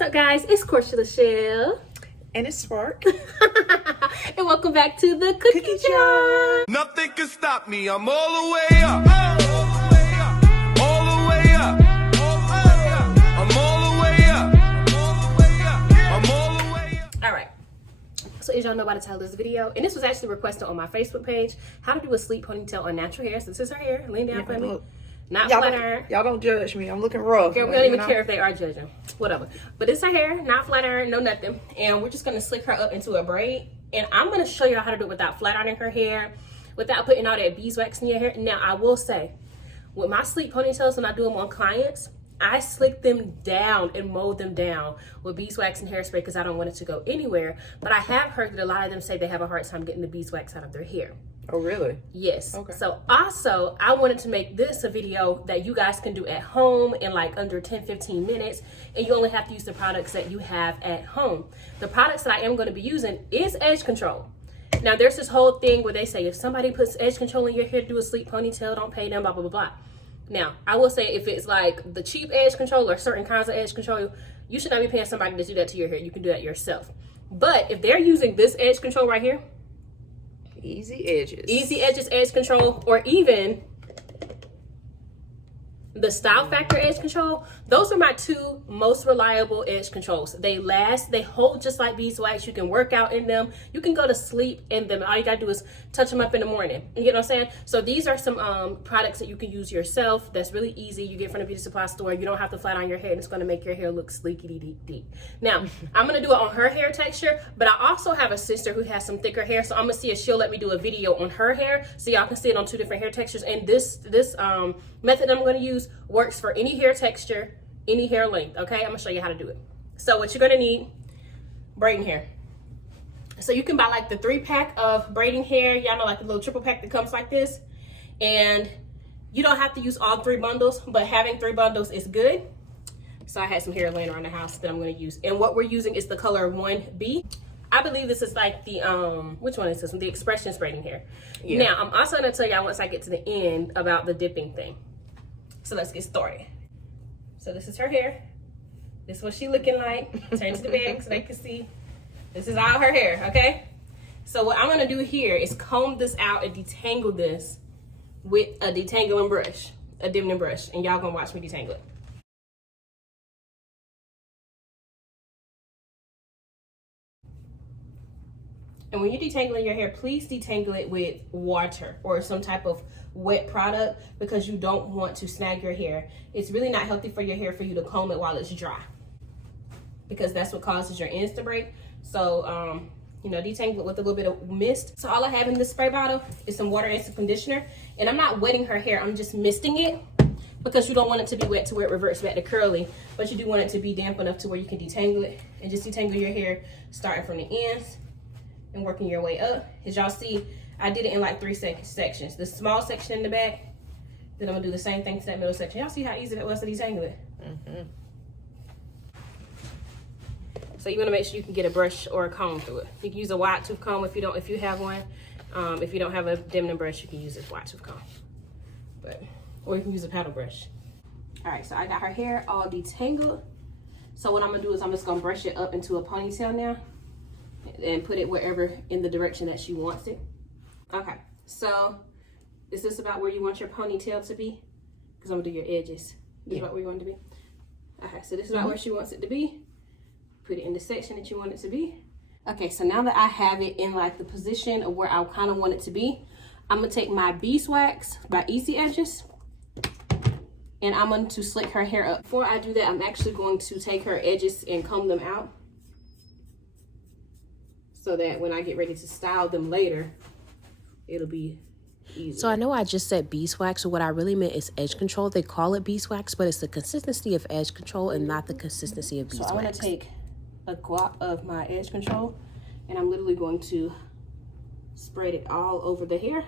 What's up, guys? It's Corsha Lishell. And it's Spark. And welcome back to the Cookie Jar. Nothing can stop me. I'm all the way up. All the way up. I'm all the way up. I'm all the way up. All right. So as y'all know by the title of this video, and this was actually requested on my Facebook page, how to do a sleek ponytail on natural hair. So this is her hair. Lean down for me. Look. Not flat iron. Y'all don't judge me. I'm looking rough. Girl, we don't even care if they are judging. Whatever. But it's her hair, not flat iron, no nothing. And we're just going to slick her up into a braid. And I'm going to show you how to do it without flat ironing her hair, without putting all that beeswax in your hair. Now, I will say, with my sleek ponytails, when I do them on clients, I slick them down and mold them down with beeswax and hairspray because I don't want it to go anywhere. But I have heard that a lot of them say they have a hard time getting the beeswax out of their hair. Oh, really? Yes. Okay. So also, I wanted to make this a video that you guys can do at home in like under 10-15 minutes, and you only have to use the products that you have at home. The products that I am going to be using is edge control. Now, there's this whole thing where they say if somebody puts edge control in your hair to do a sleek ponytail, don't pay them, blah, blah, blah, blah. Now, I will say if it's like the cheap edge control or certain kinds of edge control, you should not be paying somebody to do that to your hair. You can do that yourself. But if they're using this edge control right here, Easy edges edge control, or even the Style Factor edge control, those are my two most reliable edge controls. They last, they hold just like beeswax. You can work out in them, you can go to sleep in them. All you gotta do is touch them up in the morning. You get what I'm saying? So these are some products that you can use yourself. That's really easy. You get from the beauty supply store. You don't have to flat iron your hair, and it's gonna make your hair look sleekity deep. Now, I'm gonna do it on her hair texture, but I also have a sister who has some thicker hair, so I'm gonna see if she'll let me do a video on her hair so y'all can see it on two different hair textures. And this method I'm gonna use works for any hair texture, any hair length. Okay, I'm gonna show you how to do it. So what you're gonna need, braiding hair. So you can buy like the 3-pack of braiding hair. Y'all know, like the little triple pack that comes like this. And you don't have to use all 3 bundles, but having 3 bundles is good. So I had some hair laying around the house that I'm gonna use. And what we're using is the color 1B. I believe this is like the, which one is this one? The Expressions braiding hair. Yeah. Now, I'm also gonna tell y'all once I get to the end about the dipping thing. So let's get started. So this is her hair. This is what she looking like. Turn to the back so they can see. This is all her hair, okay? So what I'm gonna do here is comb this out and detangle this with a detangling brush, a dimming brush, and y'all gonna watch me detangle it. And when you're detangling your hair, please detangle it with water or some type of wet product because you don't want to snag your hair. It's really not healthy for your hair for you to comb it while it's dry because that's what causes your ends to break. So, you know, detangle it with a little bit of mist. So all I have in this spray bottle is some water and some conditioner. And I'm not wetting her hair, I'm just misting it because you don't want it to be wet to where it reverts back to curly, but you do want it to be damp enough to where you can detangle it and just detangle your hair starting from the ends and working your way up. As y'all see, I did it in like 3 sections. The small section in the back, then I'm gonna do the same thing to that middle section. Y'all see how easy that was to detangle it? So you wanna make sure you can get a brush or a comb through it. You can use a wide tooth comb if you have one. If you don't have a dimming brush, you can use this wide tooth comb. Or you can use a paddle brush. All right, so I got her hair all detangled. So what I'm gonna do is I'm just gonna brush it up into a ponytail now and put it wherever in the direction that she wants it. Okay, so is this about where you want your ponytail to be? Because I'm gonna do your edges. This is about where you want it to be? Okay, so this is about where she wants it to be. Put it in the section that you want it to be. Okay, so now that I have it in like the position of where I kind of want it to be, I'm gonna take my beeswax by Easy Edges and I'm going to slick her hair up. Before I do that, I'm actually going to take her edges and comb them out so that when I get ready to style them later, it'll be easy. So I know I just said beeswax, so what I really meant is edge control. They call it beeswax, but it's the consistency of edge control and not the consistency of beeswax. So I'm gonna take a glop of my edge control and I'm literally going to spread it all over the hair.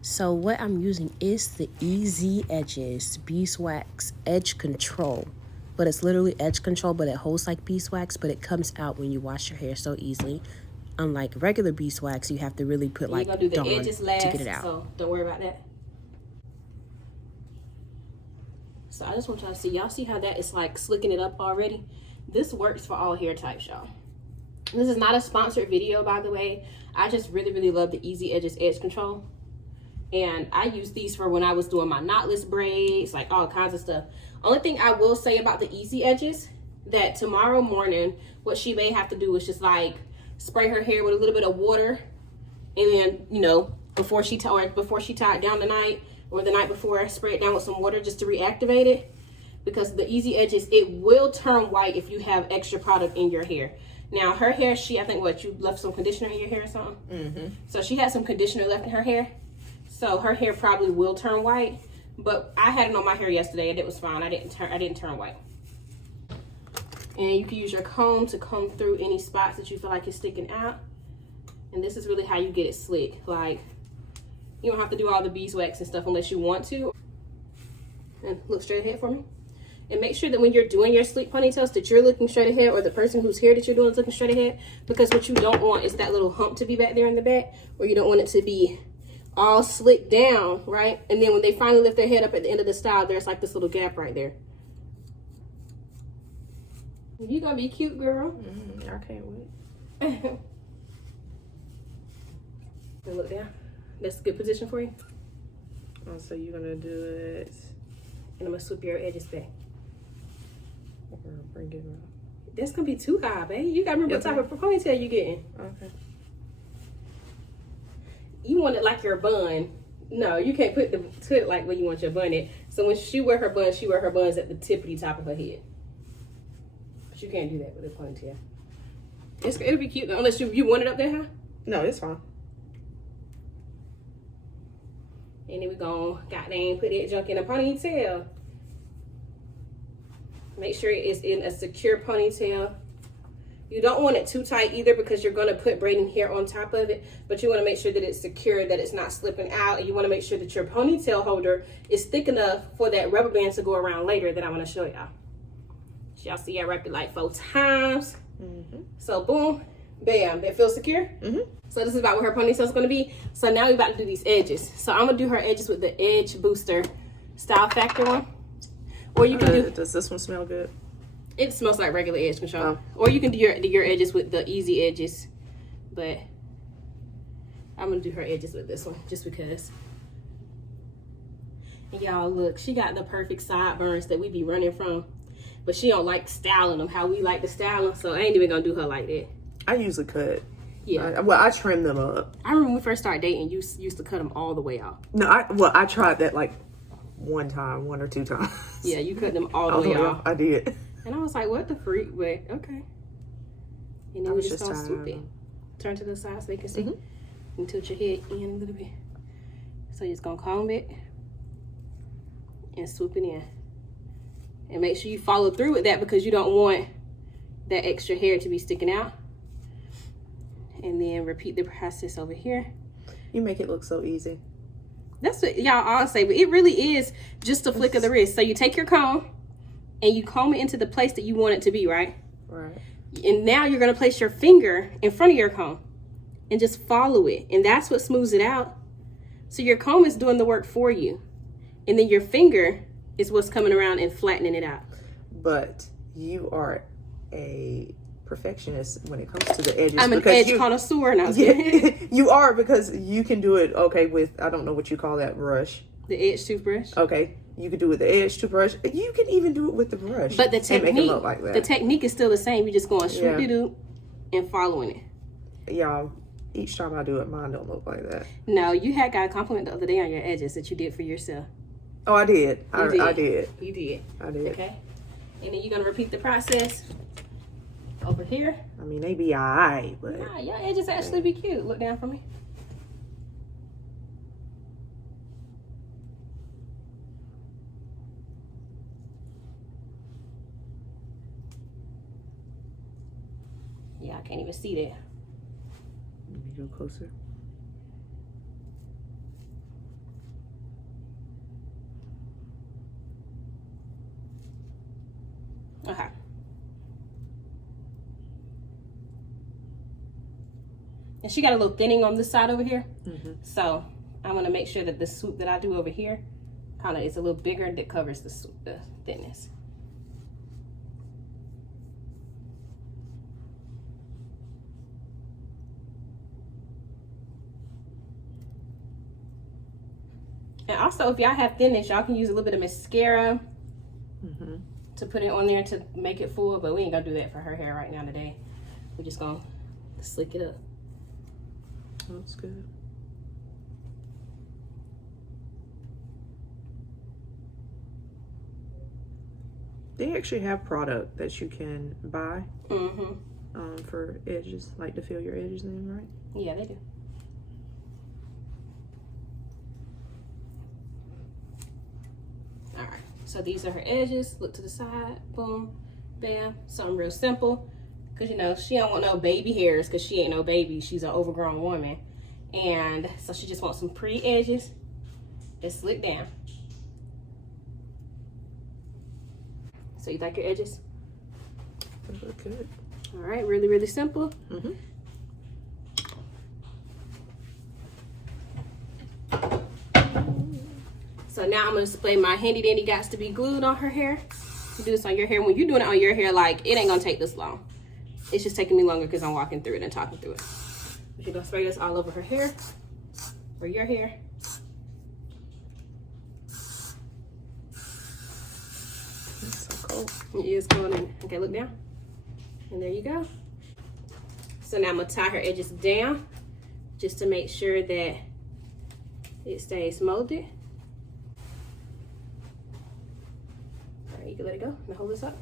So what I'm using is the Easy Edges Beeswax Edge Control. But it's literally edge control, but it holds like beeswax, but it comes out when you wash your hair so easily. Unlike regular beeswax, you have to really put like Dawn to get it out. So don't worry about that. So I just want y'all to see. Y'all see how that is like slicking it up already? This works for all hair types, y'all. This is not a sponsored video, by the way. I just really, really love the Easy Edges Edge Control. And I use these for when I was doing my knotless braids, like all kinds of stuff. Only thing I will say about the Easy Edges, that tomorrow morning, what she may have to do is just like spray her hair with a little bit of water. And then, you know, before she tie it down tonight or the night before, spray it down with some water just to reactivate it. Because the Easy Edges, it will turn white if you have extra product in your hair. Now, her hair, I think, what, you left some conditioner in your hair or something? Mm-hmm. So she had some conditioner left in her hair. So her hair probably will turn white. But I had it on my hair yesterday and it was fine. I didn't turn white. And you can use your comb to comb through any spots that you feel like is sticking out. And this is really how you get it slick. Like, you don't have to do all the beeswax and stuff unless you want to. And look straight ahead for me. And make sure that when you're doing your sleek ponytails that you're looking straight ahead, or the person whose hair that you're doing is looking straight ahead. Because what you don't want is that little hump to be back there in the back, or you don't want it to be all slicked down, right? And then when they finally lift their head up at the end of the style, there's like this little gap right there. You're gonna be cute, girl. I can't wait. And look down. That's a good position for you. Oh, so you're gonna do it, And I'm gonna swoop your edges back. or bring it up. That's gonna be too high, babe. You gotta remember what type of ponytail you're getting. Okay. You want it like your bun. No, you can't put it like where you want your bun at. So when she wear her buns at the tippity top of her head. But you can't do that with a ponytail. It'll be cute though, unless you want it up there high. No, it's fine. And then we gonna put that junk in a ponytail. Make sure it's in a secure ponytail. You don't want it too tight either because you're gonna put braiding hair on top of it, but you wanna make sure that it's secure, that it's not slipping out, and you wanna make sure that your ponytail holder is thick enough for that rubber band to go around later that I'm gonna show y'all. Y'all see I wrapped it like 4 times. So boom, bam, that feels secure. So this is about what her ponytail is gonna be. So now we're about to do these edges. So I'm gonna do her edges with the Edge Booster Style Factor one. Or you can do. Does this one smell good? It smells like regular edge control. Or you can do your edges with the Easy Edges. But I'm gonna do her edges with this one just because. And y'all look, she got the perfect sideburns that we be running from. But she don't like styling them how we like to style them. So I ain't even gonna do her like that. I usually cut. Yeah. Well, I trim them up. I remember when we first started dating, you used to cut them all the way off. No, I tried that like 1 or 2 times. Yeah, you cut them all the way off. I did. And I was like, what the freak? But okay. And then we just gonna swoop it. Turn to the side so they can see. And tilt your head in a little bit. So you're just gonna comb it and swoop it in. And make sure you follow through with that because you don't want that extra hair to be sticking out. And then repeat the process over here. You make it look so easy. That's what y'all all say, but it really is just a flick of the wrist. So you take your comb and you comb it into the place that you want it to be, right? Right. And now you're gonna place your finger in front of your comb and just follow it. And that's what smooths it out. So your comb is doing the work for you. And then your finger is what's coming around and flattening it out. But you are a perfectionist when it comes to the edges. I'm an edge connoisseur now. Yeah, you are, because you can do it with, I don't know what you call that brush. The edge toothbrush. Okay, you can do it with the edge toothbrush. You can even do it with the brush. But the technique, and make it look like that. The technique is still the same. You're just going swoop-de-doo and following it. Y'all, each time I do it, mine don't look like that. No, you had got a compliment the other day on your edges that you did for yourself. Oh, I did. I did. You did. I did. Okay. And then you're going to repeat the process over here. I mean, they be alright, but... Nah, your edges actually be cute. Look down for me. Yeah, I can't even see that. Let me go closer. Okay. And she got a little thinning on this side over here. So I'm going to make sure that the swoop that I do over here kind of is a little bigger that covers the thickness. And also, if y'all have thinness, y'all can use a little bit of mascara to put it on there to make it full, but we ain't gonna do that for her hair right now today. We're just gonna slick it up. That's good. They actually have product that you can buy for edges, like to fill your edges in, right? Yeah, they do. All right, so these are her edges. Look to the side, boom, bam. Something real simple, because you know she don't want no baby hairs, because she ain't no baby. She's an overgrown woman, and so she just wants some pretty edges and slick down. So you like your edges? They look good. All right, really, really simple. So now I'm gonna display my handy dandy Gots to Be glued on her hair. You do this on your hair. When you're doing it on your hair, like, it ain't gonna take this long. It's just taking me longer because I'm walking through it and talking through it. You're gonna spray this all over her hair, or your hair. It's so cold. It is cold. Okay, look down. And there you go. So now I'm gonna tie her edges down just to make sure that it stays molded. All right, you can let it go. Now hold this up.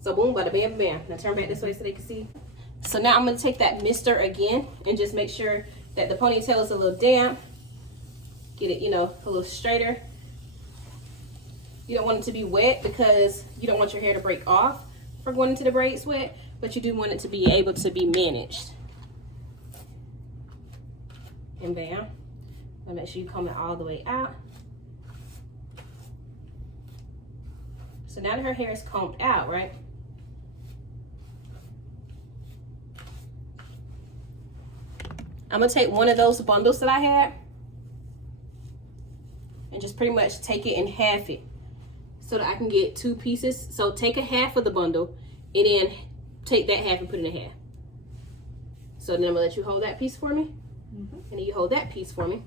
So boom, bada bam, bam. Now turn back this way so they can see. So now I'm gonna take that mister again and just make sure that the ponytail is a little damp. Get it, you know, a little straighter. You don't want it to be wet because you don't want your hair to break off for going into the braid sweat, but you do want it to be able to be managed. And bam. And make sure you comb it all the way out. So now that her hair is combed out, right? I'm gonna take one of those bundles that I had and just pretty much take it and half it so that I can get two pieces. So take a half of the bundle and then take that half and put it in half. So then I'm gonna let you hold that piece for me. And then you hold that piece for me.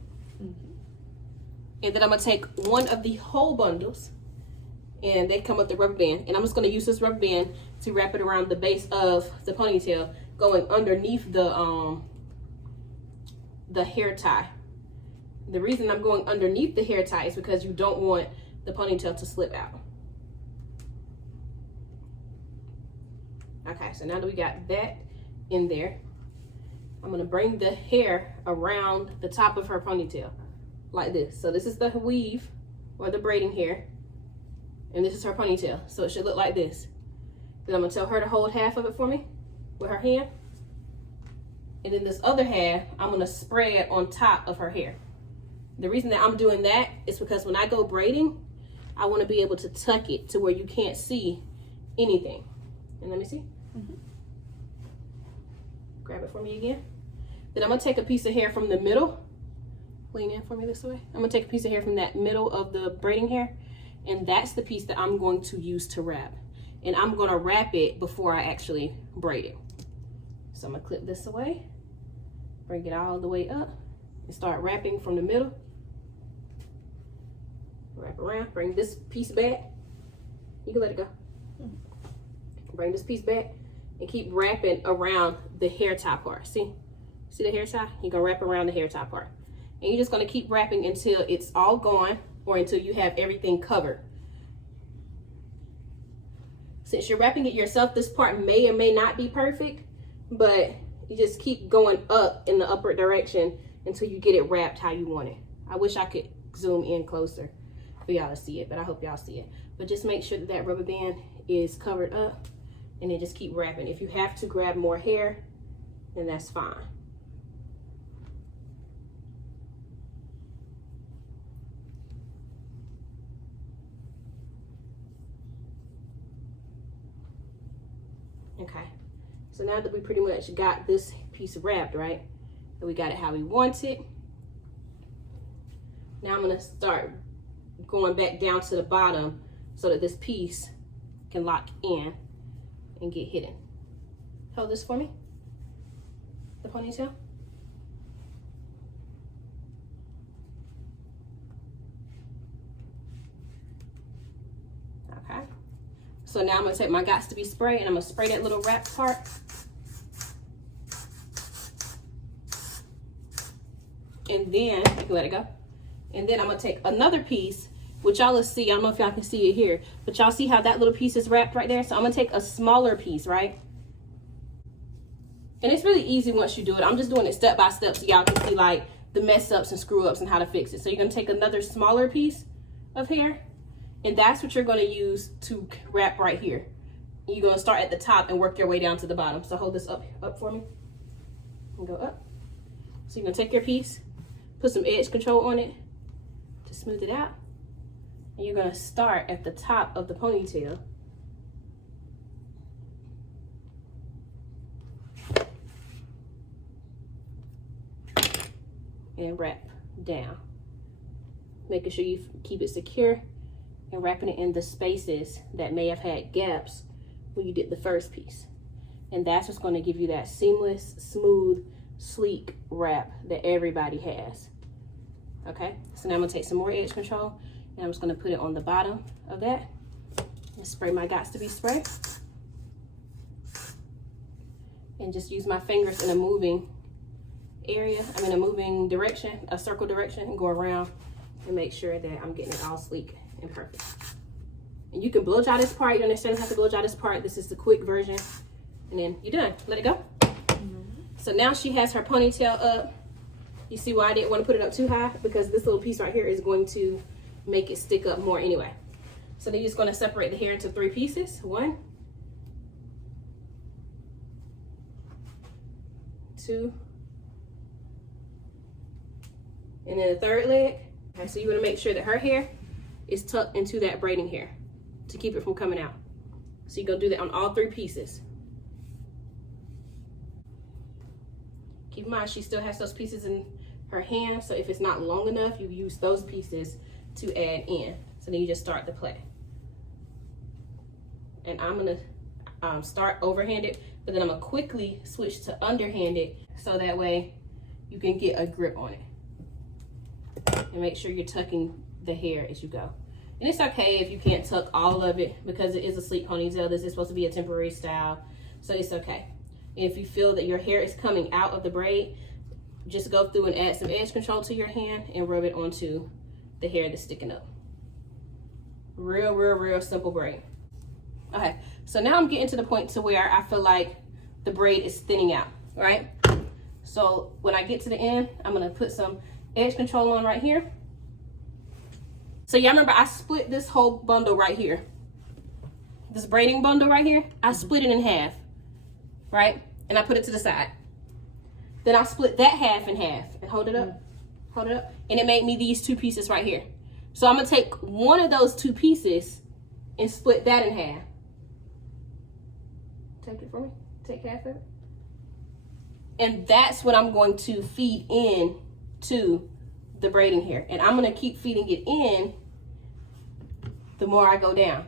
And then I'm gonna take one of the whole bundles, and they come with the rubber band. And I'm just gonna use this rubber band to wrap it around the base of the ponytail, going underneath the hair tie. The reason I'm going underneath the hair tie is because you don't want the ponytail to slip out. Okay, so now that we got that in there, I'm gonna bring the hair around the top of her ponytail like this. So this is the weave or the braiding hair, and this is her ponytail. So it should look like this. Then I'm gonna tell her to hold half of it for me with her hand. And then this other half, I'm gonna spread on top of her hair. The reason that I'm doing that is because when I go braiding, I wanna be able to tuck it to where you can't see anything. And let me see. Grab it for me again. Then I'm gonna take a piece of hair from the middle. Lean in for me this way. I'm gonna take a piece of hair from that middle of the braiding hair, and that's the piece that I'm going to use to wrap. And I'm gonna wrap it before I actually braid it. So I'm gonna clip this away, bring it all the way up, and start wrapping from the middle. Wrap around, bring this piece back. You can let it go. Bring this piece back and keep wrapping around the hair tie part. See the hair tie? You're gonna wrap around the hair tie part. And you're just gonna keep wrapping until it's all gone or until you have everything covered. Since you're wrapping it yourself, this part may or may not be perfect, but you just keep going up in the upward direction until you get it wrapped how you want it. I wish I could zoom in closer for y'all to see it, but I hope y'all see it. But just make sure that that rubber band is covered up, and then just keep wrapping. If you have to grab more hair, then that's fine. Okay, so now that we pretty much got this piece wrapped, right, and we got it how we want it, now I'm gonna start going back down to the bottom so that this piece can lock in and get hidden. Hold this for me, the ponytail. Okay, so now I'm gonna take my Gots to Be spray and I'm gonna spray that little wrap part. And then, you can let it go. And then I'm gonna take another piece, which y'all will see. I don't know if y'all can see it here, but y'all see how that little piece is wrapped right there? So I'm gonna take a smaller piece, right? And it's really easy once you do it. I'm just doing it step by step so y'all can see like the mess ups and screw ups and how to fix it. So you're gonna take another smaller piece of hair, and that's what you're gonna use to wrap right here. You're gonna start at the top and work your way down to the bottom. So hold this up for me and go up. So you're gonna take your piece, put some edge control on it to smooth it out. And you're gonna start at the top of the ponytail. And wrap down. Making sure you keep it secure and wrapping it in the spaces that may have had gaps when you did the first piece. And that's what's gonna give you that seamless, smooth, sleek wrap that everybody has. Okay, so now I'm gonna take some more edge control and I'm just gonna put it on the bottom of that and spray my Gots to Be spray. And just use my fingers in a moving area, a moving direction, a circle direction, and go around and make sure that I'm getting it all sleek and perfect. And you can blow dry this part. You don't necessarily have to blow dry this part. This is the quick version. And then you're done. Let it go. So now she has her ponytail up. You see why I didn't want to put it up too high? Because this little piece right here is going to make it stick up more anyway. So then you're just going to separate the hair into 3 pieces. 1, 2, and then the third leg. Okay, so you want to make sure that her hair is tucked into that braiding hair to keep it from coming out. So you're going to do that on all 3 pieces. Keep in mind, she still has those pieces in her hand, so if it's not long enough, you use those pieces to add in. So then you just start the play. And I'm gonna start overhanded, but then I'm gonna quickly switch to underhanded so that way you can get a grip on it. And make sure you're tucking the hair as you go. And it's okay if you can't tuck all of it because it is a sleek ponytail. This is supposed to be a temporary style, so it's okay. If you feel that your hair is coming out of the braid, just go through and add some edge control to your hand and rub it onto the hair that's sticking up. Real simple braid. Okay, so now I'm getting to the point to where I feel like the braid is thinning out, right? So when I get to the end, I'm gonna put some edge control on right here. So yeah, remember I split this whole bundle right here. This braiding bundle right here, I split it in half, right? And I put it to the side. Then I split that half in half and hold it up, and it made me these 2 pieces right here. So I'm gonna take one of those 2 pieces and split that in half. Take it for me, take half of it. And that's what I'm going to feed in to the braiding hair. And I'm gonna keep feeding it in the more I go down.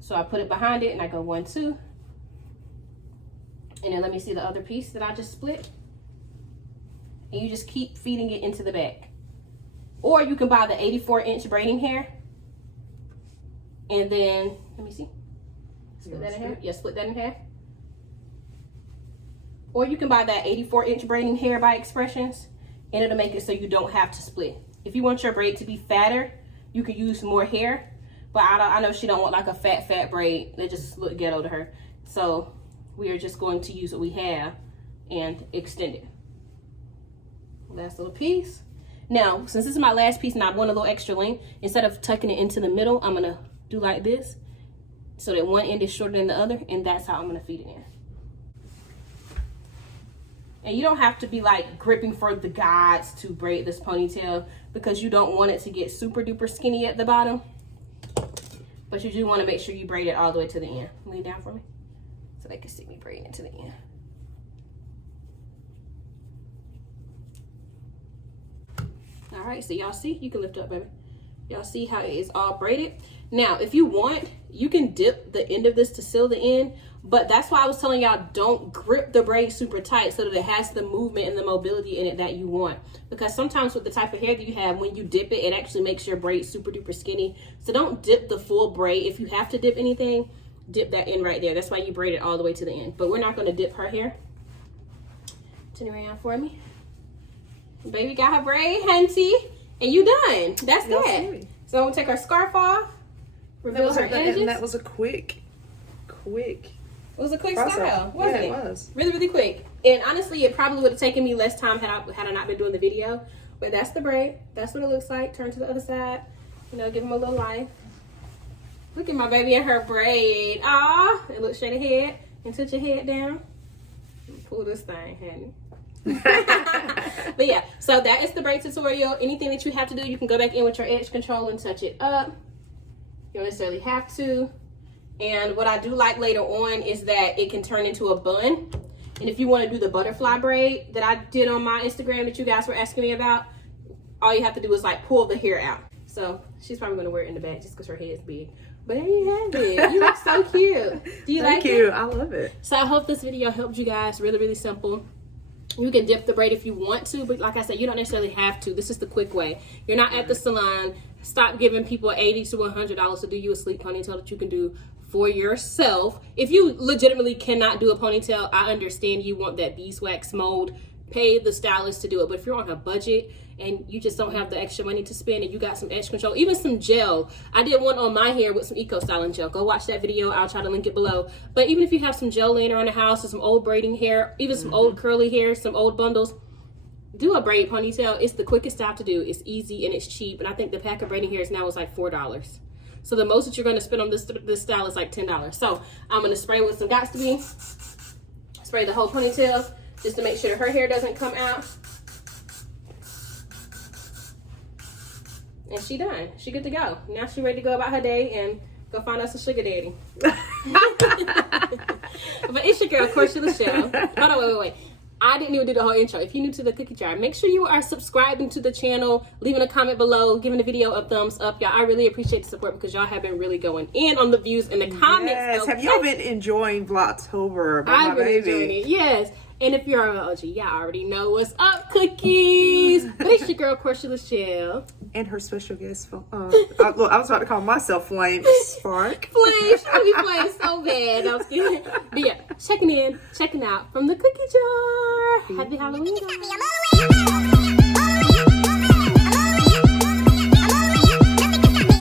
So I put it behind it and I go 1, 2. And then let me see the other piece that I just split. And you just keep feeding it into the back. Or you can buy the 84-inch braiding hair. And then, let me see. Split that in half? Yeah, split that in half. Or you can buy that 84-inch braiding hair by Expressions. And it'll make it so you don't have to split. If you want your braid to be fatter, you can use more hair. But I know she don't want like a fat braid. They just look ghetto to her. So we are just going to use what we have and extend it. Last little piece. Now, since this is my last piece and I want a little extra length, instead of tucking it into the middle, I'm gonna do like this so that one end is shorter than the other, and that's how I'm gonna feed it in. And you don't have to be like gripping for the gods to braid this ponytail because you don't want it to get super duper skinny at the bottom. But you do want to make sure you braid it all the way to the end. Lay it down for me. so they can see me braiding to the end. All right, so y'all see, you can lift up, baby. Y'all see how it is all braided. Now, if you want, you can dip the end of this to seal the end, but that's why I was telling y'all don't grip the braid super tight so that it has the movement and the mobility in it that you want. Because sometimes with the type of hair that you have, when you dip it, it actually makes your braid super duper skinny. So don't dip the full braid. If you have to dip anything, dip that end right there. That's why you braid it all the way to the end. But we're not going to dip her hair. Turn around for me. Baby got her braid, hunty, and you done. That's that. So I'm gonna take our scarf off, reveal her edges. And that was a quick. It was a quick process. style, wasn't it? Yeah, it was. Really, really quick. And honestly, it probably would have taken me less time had I not been doing the video. But that's the braid. That's what it looks like. Turn to the other side. You know, give them a little life. Look at my baby and her braid. Ah, and look straight ahead and touch your head down. Pull this thing, honey. But yeah, so that is the braid tutorial. Anything that you have to do, you can go back in with your edge control and touch it up. You don't necessarily have to. And what I do like later on is that it can turn into a bun. And if you want to do the butterfly braid that I did on my Instagram that you guys were asking me about, all you have to do is like pull the hair out. So she's probably going to wear it in the back just because her head's big. But there you have it. You look so cute. Do you like it? Thank you. I love it. So I hope this video helped you guys. Really, really simple. You can dip the braid if you want to, but like I said, you don't necessarily have to. This is the quick way. You're not at the salon. Stop giving people $80 to $100 to do you a sleek ponytail that you can do for yourself. If you legitimately cannot do a ponytail, I understand you want that beeswax mold. Pay the stylist to do it. But if you're on a budget and you just don't have the extra money to spend and you got some edge control, even some gel. I did one on my hair with some eco styling gel. Go watch that video. I'll try to link it below. But even if you have some gel laying around the house or some old braiding hair, even some old curly hair, some old bundles, do a braid ponytail. It's the quickest style to do. It's easy and it's cheap. And I think the pack of braiding hairs now is like $4. So the most that you're going to spend on this style is like $10. So I'm going to spray with some Gots to Be. Spray the whole ponytail just to make sure her hair doesn't come out. And she done. She good to go. Now she ready to go about her day and go find us a sugar daddy. But it's your girl, Corsha Lishell. Hold on, wait. I didn't even do the whole intro. If you're new to the cookie jar, make sure you are subscribing to the channel, leaving a comment below, giving the video a thumbs up. Y'all, I really appreciate the support because y'all have been really going in on the views and the comments. Yes. Have y'all been enjoying VLOGTOBER? I've been enjoying it. Yes. And if you're an OG, y'all already know what's up, cookies. But it's your girl, Corsha Lishell. And her special guest, look, I was about to call myself Flame Spark. Flame, she be playing so bad. I was kidding. But yeah, checking out from the cookie jar. Happy Halloween, guys.